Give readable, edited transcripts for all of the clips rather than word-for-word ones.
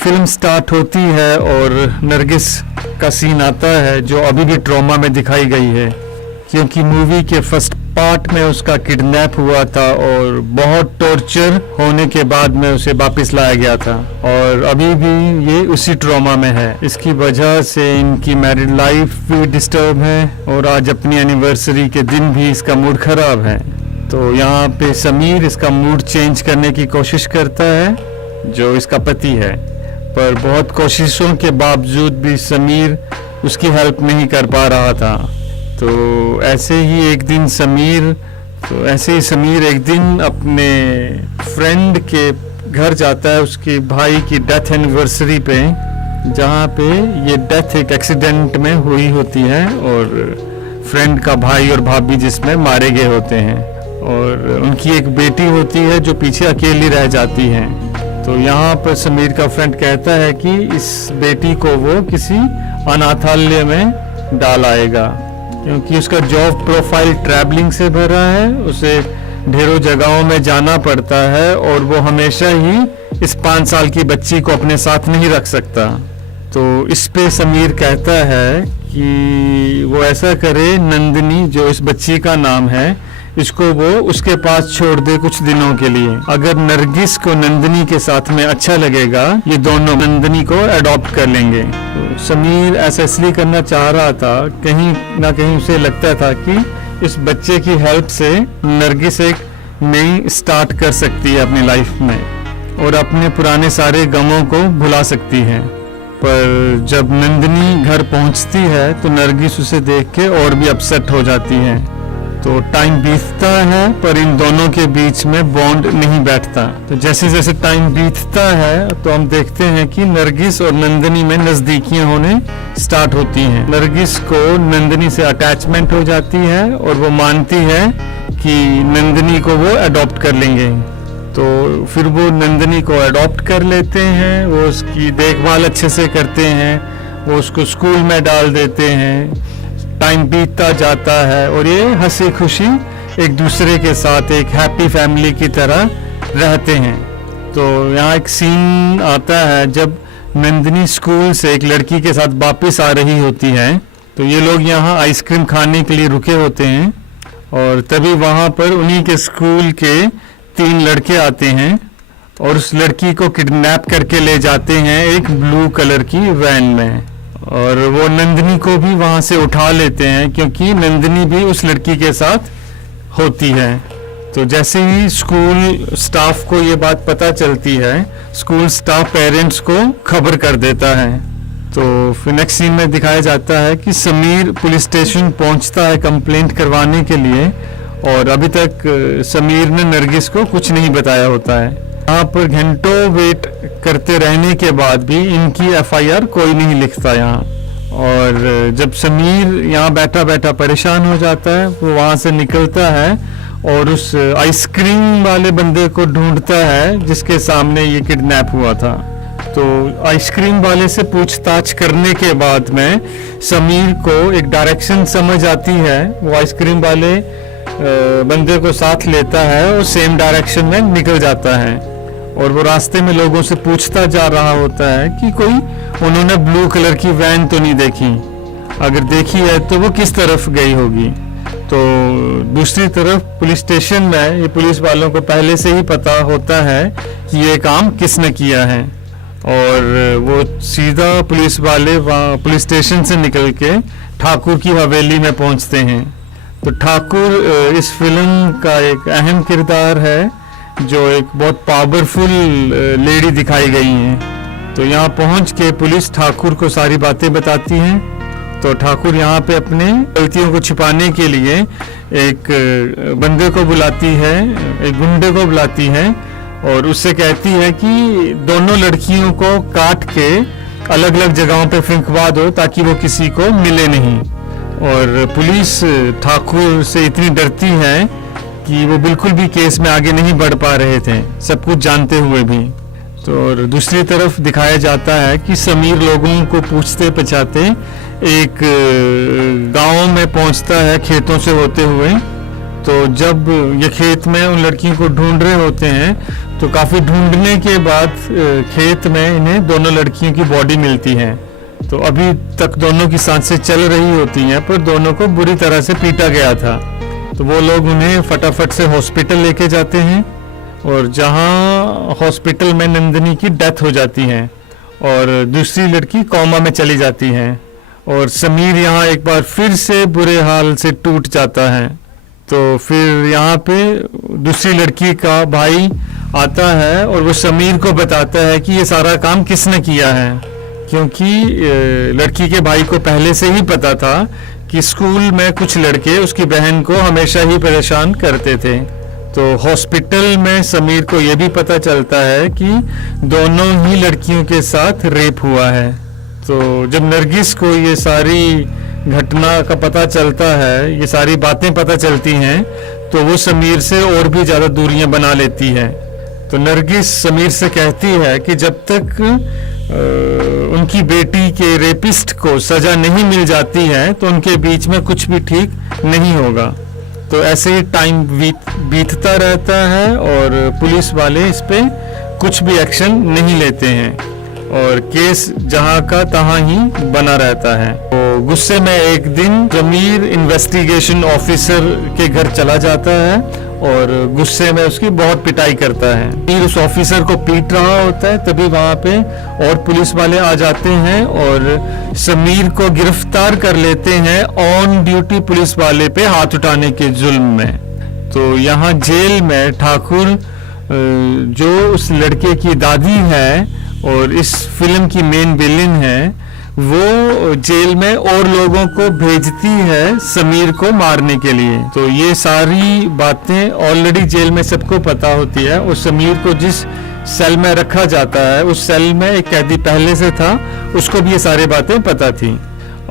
Film start होती है और नरगिस का सीन आता है जो अभी भी ट्रॉमा में दिखाई गई है, क्योंकि मूवी के फर्स्ट पार्ट में उसका किडनैप हुआ था और बहुत टॉर्चर होने के बाद में उसे वापस लाया गया था और अभी भी ये उसी ट्रॉमा में है। इसकी वजह से इनकी मैरिड लाइफ भी डिस्टर्ब है और आज अपनी एनिवर्सरी के दिन भी इसका मूड खराब है। तो यहाँ पे समीर इसका मूड चेंज करने की कोशिश करता है जो इसका पति है, पर बहुत कोशिशों के बावजूद भी समीर उसकी हेल्प नहीं कर पा रहा था। तो ऐसे ही समीर एक दिन अपने फ्रेंड के घर जाता है उसके भाई की डेथ एनिवर्सरी पे, जहाँ पे ये डेथ एक एक्सीडेंट में हुई होती है और फ्रेंड का भाई और भाभी जिसमें मारे गए होते हैं और उनकी एक बेटी होती है जो पीछे अकेली रह जाती है। तो यहाँ पर समीर का फ्रेंड कहता है कि इस बेटी को वो किसी अनाथालय में डाल आएगा, क्योंकि उसका जॉब प्रोफाइल ट्रैवलिंग से भरा है, उसे ढेरों जगहों में जाना पड़ता है और वो हमेशा ही इस 5 साल की बच्ची को अपने साथ नहीं रख सकता। तो इस पे समीर कहता है कि वो ऐसा करे, नंदिनी जो इस बच्ची का नाम है, इसको वो उसके पास छोड़ दे कुछ दिनों के लिए। अगर नरगिस को नंदिनी के साथ में अच्छा लगेगा, ये दोनों नंदिनी को अडॉप्ट कर लेंगे। तो समीर ऐसा इसलिए करना चाह रहा था, कहीं ना कहीं उसे लगता था कि इस बच्चे की हेल्प से नरगिस एक नई स्टार्ट कर सकती है अपनी लाइफ में और अपने पुराने सारे गमों को भुला सकती है। पर जब नंदिनी घर पहुंचती है तो नरगिस उसे देख के और भी अपसेट हो जाती है। तो टाइम बीतता है पर इन दोनों के बीच में बॉन्ड नहीं बैठता। तो जैसे जैसे टाइम बीतता है तो हम देखते हैं कि नरगिस और नंदिनी में नजदीकियां होने स्टार्ट होती हैं। नरगिस को नंदिनी से अटैचमेंट हो जाती है और वो मानती है कि नंदिनी को वो अडॉप्ट कर लेंगे। तो फिर वो नंदिनी को अडॉप्ट कर लेते हैं, वो उसकी देखभाल अच्छे से करते हैं, वो उसको स्कूल में डाल देते हैं। टाइम बीतता जाता है और ये हंसी खुशी एक दूसरे के साथ एक हैप्पी फैमिली की तरह रहते हैं। तो यहाँ एक सीन आता है जब नंदिनी स्कूल से एक लड़की के साथ वापस आ रही होती है, तो ये लोग यहाँ आइसक्रीम खाने के लिए रुके होते हैं और तभी वहाँ पर उन्हीं के स्कूल के 3 लड़के आते हैं और उस लड़की को किडनैप करके ले जाते हैं एक ब्लू कलर की वैन में और वो नंदिनी को भी वहाँ से उठा लेते हैं, क्योंकि नंदिनी भी उस लड़की के साथ होती है। तो जैसे ही स्कूल स्टाफ को ये बात पता चलती है, स्कूल स्टाफ पेरेंट्स को खबर कर देता है। तो फिर नेक्स्ट सीन में दिखाया जाता है कि समीर पुलिस स्टेशन पहुंचता है कंप्लेंट करवाने के लिए और अभी तक समीर ने नरगिस को कुछ नहीं बताया होता है। यहाँ पर घंटों वेट करते रहने के बाद भी इनकी एफआईआर कोई नहीं लिखता यहाँ। और जब समीर यहाँ बैठा बैठा परेशान हो जाता है, वो वहाँ से निकलता है और उस आइसक्रीम वाले बंदे को ढूंढता है जिसके सामने ये किडनैप हुआ था। तो आइसक्रीम वाले से पूछताछ करने के बाद में समीर को एक डायरेक्शन समझ आती है, वो आइसक्रीम वाले बंदे को साथ लेता है और सेम डायरेक्शन में निकल जाता है और वो रास्ते में लोगों से पूछता जा रहा होता है कि कोई उन्होंने ब्लू कलर की वैन तो नहीं देखी, अगर देखी है तो वो किस तरफ गई होगी। तो दूसरी तरफ पुलिस स्टेशन में ये पुलिस वालों को पहले से ही पता होता है कि ये काम किसने किया है और वो सीधा पुलिस वाले वहाँ पुलिस स्टेशन से निकल के ठाकुर की हवेली में पहुँचते हैं। तो ठाकुर इस फिल्म का एक अहम किरदार है, जो एक बहुत पावरफुल लेडी दिखाई गई हैं। तो यहाँ पहुँच के पुलिस ठाकुर को सारी बातें बताती हैं। तो ठाकुर यहाँ पे अपने गलतियों को छिपाने के लिए एक बंदे को बुलाती है, एक गुंडे को बुलाती है और उससे कहती है कि दोनों लड़कियों को काट के अलग अलग जगहों पे फेंकवा दो ताकि वो किसी को मिले नहीं। और पुलिस ठाकुर से इतनी डरती है कि वो बिल्कुल भी केस में आगे नहीं बढ़ पा रहे थे, सब कुछ जानते हुए भी। तो दूसरी तरफ दिखाया जाता है कि समीर लोगों को पूछते पछाते एक गांव में पहुंचता है खेतों से होते हुए। तो जब ये खेत में उन लड़कियों को ढूंढ रहे होते हैं तो काफ़ी ढूंढने के बाद खेत में इन्हें दोनों लड़कियों की बॉडी मिलती है। तो अभी तक दोनों की सांसें चल रही होती हैं, पर दोनों को बुरी तरह से पीटा गया था। तो वो लोग उन्हें फटाफट से हॉस्पिटल लेके जाते हैं, और जहां हॉस्पिटल में नंदिनी की डेथ हो जाती है और दूसरी लड़की कोमा में चली जाती है, और समीर यहाँ एक बार फिर से बुरे हाल से टूट जाता है। तो फिर यहाँ पे दूसरी लड़की का भाई आता है और वो समीर को बताता है कि ये सारा काम किसने किया है, क्योंकि लड़की के भाई को पहले से ही पता था कि स्कूल में कुछ लड़के उसकी बहन को हमेशा ही परेशान करते थे। तो हॉस्पिटल में समीर को ये भी पता चलता है कि दोनों ही लड़कियों के साथ रेप हुआ है। तो जब नरगिस को ये सारी घटना का पता चलता है, ये सारी बातें पता चलती हैं, तो वो समीर से और भी ज़्यादा दूरियां बना लेती है। तो नरगिस समीर से कहती है कि जब तक उनकी बेटी के रेपिस्ट को सज़ा नहीं मिल जाती है तो उनके बीच में कुछ भी ठीक नहीं होगा। तो ऐसे ही टाइम बीतता रहता है और पुलिस वाले इस पे कुछ भी एक्शन नहीं लेते हैं, और केस जहां का तहां ही बना रहता है। तो गुस्से में एक दिन समीर इन्वेस्टिगेशन ऑफिसर के घर चला जाता है और गुस्से में उसकी बहुत पिटाई करता है। फिर उस ऑफिसर को पीट रहा होता है, तभी वहां पे और पुलिस वाले आ जाते हैं और समीर को गिरफ्तार कर लेते हैं ऑन ड्यूटी पुलिस वाले पे हाथ उठाने के जुल्म में। तो यहाँ जेल में ठाकुर, जो उस लड़के की दादी है और इस फिल्म की मेन विलेन है, वो जेल में और लोगों को भेजती है समीर को मारने के लिए। तो ये सारी बातें ऑलरेडी जेल में सबको पता होती है, और समीर को जिस सेल में रखा जाता है उस सेल में एक कैदी पहले से था, उसको भी ये सारी बातें पता थी।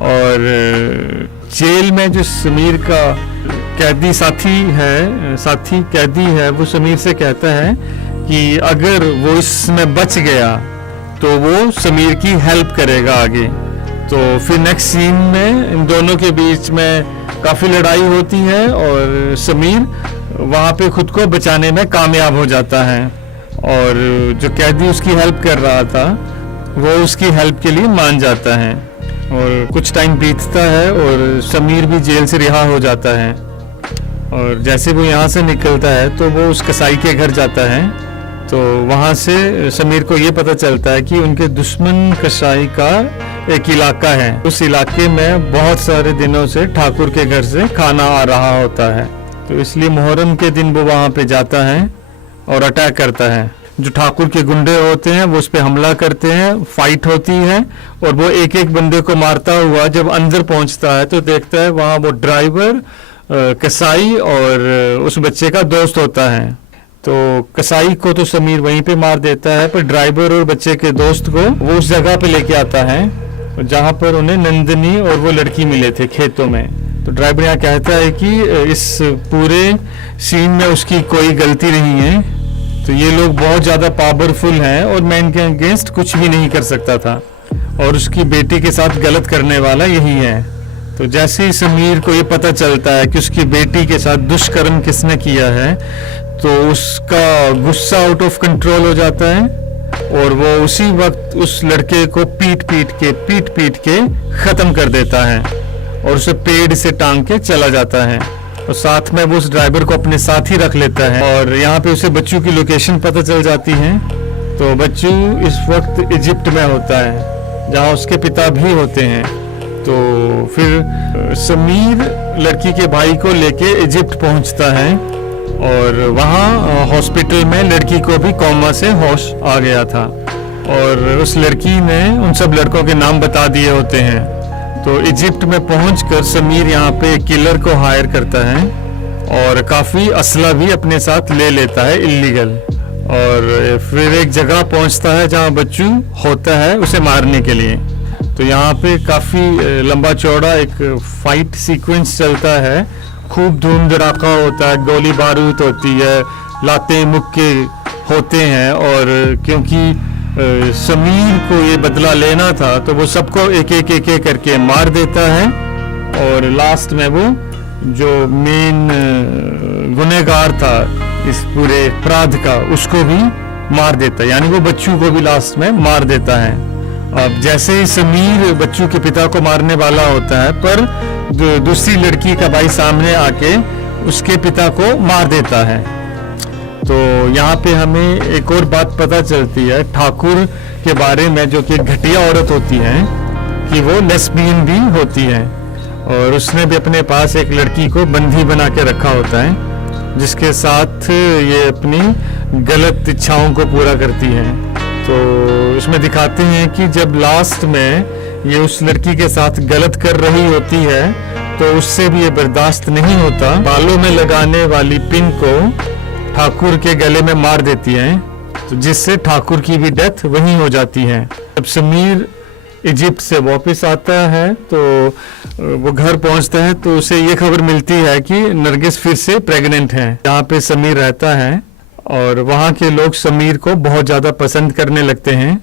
और जेल में जो समीर का कैदी साथी कैदी है, वो समीर से कहता है कि अगर वो इसमें बच गया तो वो समीर की हेल्प करेगा आगे। तो फिर नेक्स्ट सीन में इन दोनों के बीच में काफ़ी लड़ाई होती है और समीर वहाँ पे खुद को बचाने में कामयाब हो जाता है, और जो कैदी उसकी हेल्प कर रहा था वो उसकी हेल्प के लिए मान जाता है। और कुछ टाइम बीतता है और समीर भी जेल से रिहा हो जाता है, और जैसे वो यहाँ से निकलता है तो वो उस कसाई के घर जाता है। तो वहाँ से समीर को ये पता चलता है कि उनके दुश्मन कसाई का एक इलाका है, उस इलाके में बहुत सारे दिनों से ठाकुर के घर से खाना आ रहा होता है। तो इसलिए मुहर्रम के दिन वो वहाँ पे जाता है और अटैक करता है। जो ठाकुर के गुंडे होते हैं वो उस पर हमला करते हैं, फाइट होती है, और वो एक एक बंदे को मारता हुआ जब अंदर पहुँचता है तो देखता है वहाँ वो ड्राइवर, कसाई और उस बच्चे का दोस्त होता है। तो कसाई को तो समीर वहीं पे मार देता है, पर ड्राइवर और बच्चे के दोस्त को वो उस जगह पे लेके आता है जहाँ पर उन्हें नंदिनी और वो लड़की मिले थे खेतों में। तो ड्राइवर यहाँ कहता है कि इस पूरे सीन में उसकी कोई गलती नहीं है, तो ये लोग बहुत ज़्यादा पावरफुल हैं और मैं इनके अगेंस्ट कुछ भी नहीं कर सकता था, और उसकी बेटी के साथ गलत करने वाला यही है। तो जैसे ही समीर को ये पता चलता है कि उसकी बेटी के साथ दुष्कर्म किसने किया है, तो उसका गुस्सा आउट ऑफ कंट्रोल हो जाता है, और वो उसी वक्त उस लड़के को पीट पीट के ख़त्म कर देता है और उसे पेड़ से टांग के चला जाता है। और साथ में वो उस ड्राइवर को अपने साथ ही रख लेता है, और यहाँ पे उसे बच्चू की लोकेशन पता चल जाती है। तो बच्चू इस वक्त इजिप्ट में होता है, जहाँ उसके पिता भी होते हैं। तो फिर समीर लड़की के भाई को लेके इजिप्ट पहुँचता है, और वहाँ हॉस्पिटल में लड़की को भी कोमा से होश आ गया था, और उस लड़की ने उन सब लड़कों के नाम बता दिए होते हैं। तो इजिप्ट में पहुंचकर समीर यहाँ पे किलर को हायर करता है और काफ़ी असला भी अपने साथ ले लेता है इल्लीगल, और फिर एक जगह पहुंचता है जहाँ बच्चू होता है उसे मारने के लिए। तो यहाँ पे काफ़ी लंबा चौड़ा एक फाइट सीक्वेंस चलता है, खूब धूम धड़ाका होता है, गोली बारूद होती है, लाते मुक्के होते हैं, और क्योंकि समीर को ये बदला लेना था तो वो सबको एक एक करके मार देता है, और लास्ट में वो जो मेन गुनहगार था इस पूरे अपराध का, उसको भी मार देता है, यानी वो बच्चू को भी लास्ट में मार देता है। अब जैसे ही समीर बच्चू के पिता को मारने वाला होता है, पर दूसरी लड़की का भाई सामने आके उसके पिता को मार देता है। तो यहाँ पे हमें एक और बात पता चलती है ठाकुर के बारे में, जो कि घटिया औरत होती है, कि वो लेस्बियन भी होती है और उसने भी अपने पास एक लड़की को बंदी बना के रखा होता है, जिसके साथ ये अपनी गलत इच्छाओं को पूरा करती है। तो इसमें दिखाते हैं कि जब लास्ट में ये उस लड़की के साथ गलत कर रही होती है तो उससे भी ये बर्दाश्त नहीं होता, बालों में लगाने वाली पिन को ठाकुर के गले में मार देती है, तो जिससे ठाकुर की भी डेथ वहीं हो जाती है। जब समीर इजिप्ट से वापस आता है तो वो घर पहुंचता है तो उसे ये खबर मिलती है कि नरगिस फिर से प्रेग्नेंट है। यहाँ पे समीर रहता है और वहाँ के लोग समीर को बहुत ज़्यादा पसंद करने लगते हैं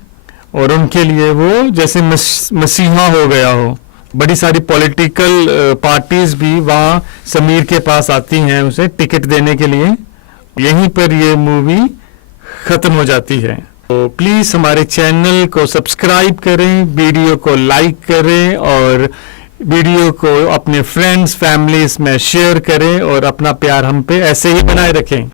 और उनके लिए वो जैसे मसीहा हो गया हो। बड़ी सारी पॉलिटिकल पार्टीज भी वहाँ समीर के पास आती हैं उसे टिकट देने के लिए। यहीं पर ये मूवी ख़त्म हो जाती है। तो प्लीज़ हमारे चैनल को सब्सक्राइब करें, वीडियो को लाइक करें और वीडियो को अपने फ्रेंड्स फैमिलीज में शेयर करें और अपना प्यार हम पे ऐसे ही बनाए रखें।